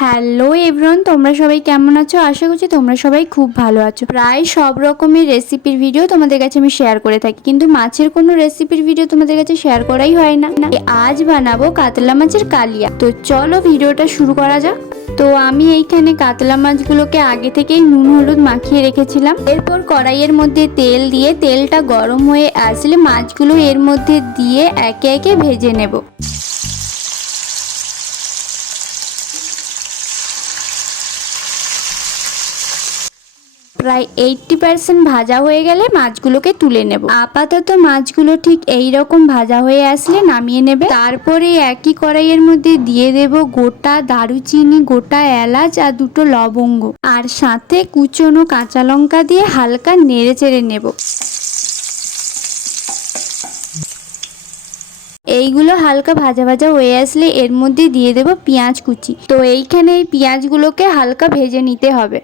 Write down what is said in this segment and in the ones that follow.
Hello everyone তোমরা সবাই কেমন আছো? আশা করছি তোমরা সবাই খুব ভালো আছো। প্রায় সব রকমের রেসিপির ভিডিও তোমাদের কাছে আমি শেয়ার করে থাকি। কিন্তু মাছের কোনো রেসিপির ভিডিও তোমাদের কাছে শেয়ার করাই হয় না। আজ বানাবো কাতলা মাছের কালিয়া। তো চলো ভিডিওটা শুরু করা যাক। তো আমি এইখানে কাতলা মাছগুলোকে আগে থেকেই নুন, হলুদ মাখিয়ে রেখেছিলাম। এরপর কড়াইয়ের মধ্যে তেল দিয়ে তেলটা গরম হয়ে আসলে মাছগুলো এর মধ্যে দিয়ে একে একে ভেজে নেব। প্রায় এইটটি পার্সেন্ট ভাজা হয়ে গেলে মাছগুলোকে তুলে নেব। আপাতত মাছগুলো ঠিক এই রকম ভাজা হয়ে আসলে নামিয়ে নেবে। তারপরে একই কড়াইয়ের মধ্যে দিয়ে দেব গোটা দারুচিনি, গোটা এলাচ আর দুটো লবঙ্গ। আর সাথে কুচনো কাঁচা লঙ্কা দিয়ে হালকা নেড়ে চেড়ে নেব। এইগুলো হালকা ভাজা ভাজা হয়ে আসলে এর মধ্যে দিয়ে দেব পেঁয়াজ কুচি। তো এইখানে এই পেঁয়াজগুলোকে হালকা ভেজে নিতে হবে।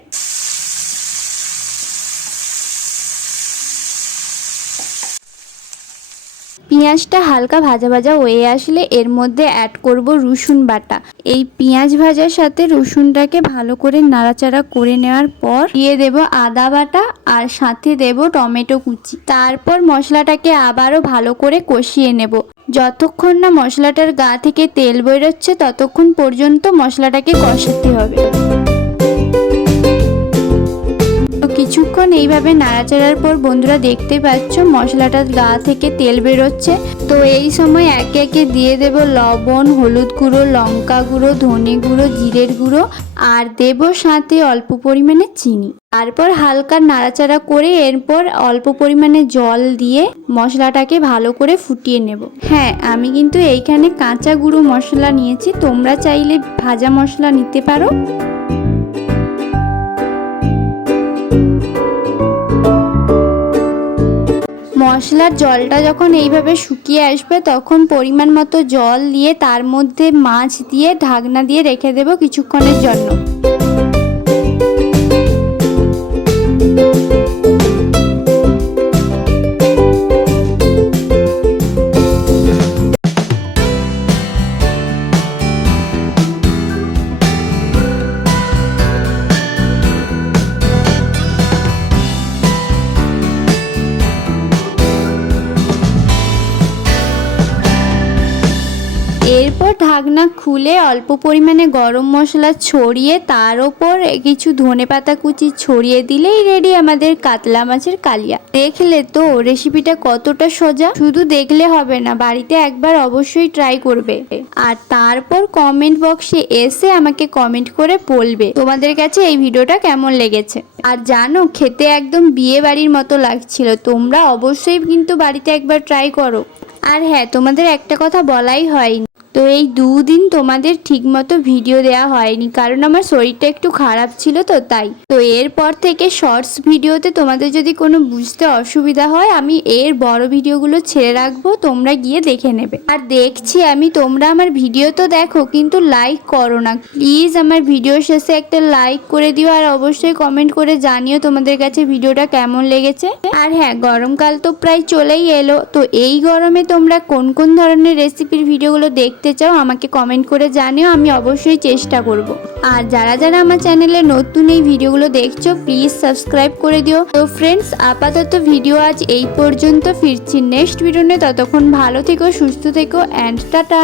পেঁয়াজটা হালকা ভাজা ভাজা হয়ে আসলে এর মধ্যে অ্যাড করব রসুন বাটা। এই পেঁয়াজ ভাজার সাথে রসুনটাকে ভালো করে নাড়াচাড়া করে নেওয়ার পর দিয়ে দেব আদা বাটা আর সাথে দেব টমেটো কুচি। তারপর মশলাটাকে আবারও ভালো করে কষিয়ে নেব। যতক্ষণ না মশলাটার গা থেকে তেল বেরোচ্ছে, ততক্ষণ পর্যন্ত মশলাটাকে কষাতে হবে। কিছুক্ষণ এইভাবে নাড়াচাড়ার পর বন্ধুরা দেখতে পাচ্ছ মশলাটার গা থেকে তেল বেরোচ্ছে। তো এই সময় একে একে দিয়ে দেব লবণ, হলুদ গুঁড়ো, লঙ্কা গুঁড়ো, ধনে গুঁড়ো, জিরের গুঁড়ো আর দেব সাথে অল্প পরিমাণে চিনি। তারপর হালকা নাড়াচাড়া করে এরপর অল্প পরিমাণে জল দিয়ে মশলাটাকে ভালো করে ফুটিয়ে নেব। হ্যাঁ আমি কিন্তু এইখানে কাঁচা গুঁড়ো মশলা নিয়েছি, তোমরা চাইলে ভাজা মশলা নিতে পারো। মশলার জলটা যখন এইভাবে শুকিয়ে আসবে, তখন পরিমাণ মতো জল দিয়ে তার মধ্যে মাছ দিয়ে ঢাকনা দিয়ে রেখে দেব কিছুক্ষণের জন্য। ঢাকনা খুলে অল্প পরিমাণে গরম মশলা ছড়িয়ে তার ওপর কিছু ধনে পাতা কুচি ছড়িয়ে দিলেই রেডি আমাদের কাতলা মাছের কালিয়া। দেখলে তো রেসিপিটা কতটা সোজা? শুধু দেখলে হবে না, বাড়িতে একবার অবশ্যই ট্রাই করবে। আর তারপর কমেন্ট বক্সে এসে আমাকে কমেন্ট করে বলবে, তোমাদের কাছে এই ভিডিওটা কেমন লেগেছে? আর জানো, খেতে একদম বিয়ে বাড়ির মতো লাগছিল, তোমরা অবশ্যই কিন্তু বাড়িতে একবার ট্রাই করো। আর হ্যাঁ তোমাদের একটা কথা বলাই হয়নি। তো এই দুদিন তোমাদের ঠিকমতো ভিডিও দেওয়া হয়নি, কারণ আমার শরীরটা একটু খারাপ ছিল তো তাই। তো এরপর থেকে শর্টস ভিডিওতে তোমাদের যদি কোনো বুঝতে অসুবিধা হয়, আমি এর বড় ভিডিওগুলো ছেড়ে রাখব, তোমরা গিয়ে দেখে নেবে। আর দেখছি আমি, তোমরা আমার ভিডিও তো দেখো, কিন্তু লাইক করো না। প্লিজ আমার ভিডিও শেষে একটা লাইক করে দিও, আর অবশ্যই কমেন্ট করে জানিও তোমাদের কাছে ভিডিওটা কেমন লেগেছে। আর হ্যাঁ গরমকাল তো প্রায় চলেই এলো, তো এই গরমে তোমরা কোন কোন ধরনের রেসিপির ভিডিওগুলো দেখতে চাও, আমাকে কমেন্ট করে জানিও, আমি অবশ্যই চেষ্টা করব। আর যারা যারা আমার চ্যানেলে নতুন এই ভিডিওগুলো দেখছ প্লিজ সাবস্ক্রাইব করে দিও। তো ফ্রেন্ডস আপাতত ভিডিও আজ এই পর্যন্ত, ফিরছি নেক্সট ভিডিও ততক্ষণ ভালো থেকো, সুস্থ থেকো অ্যান্ড টাটা!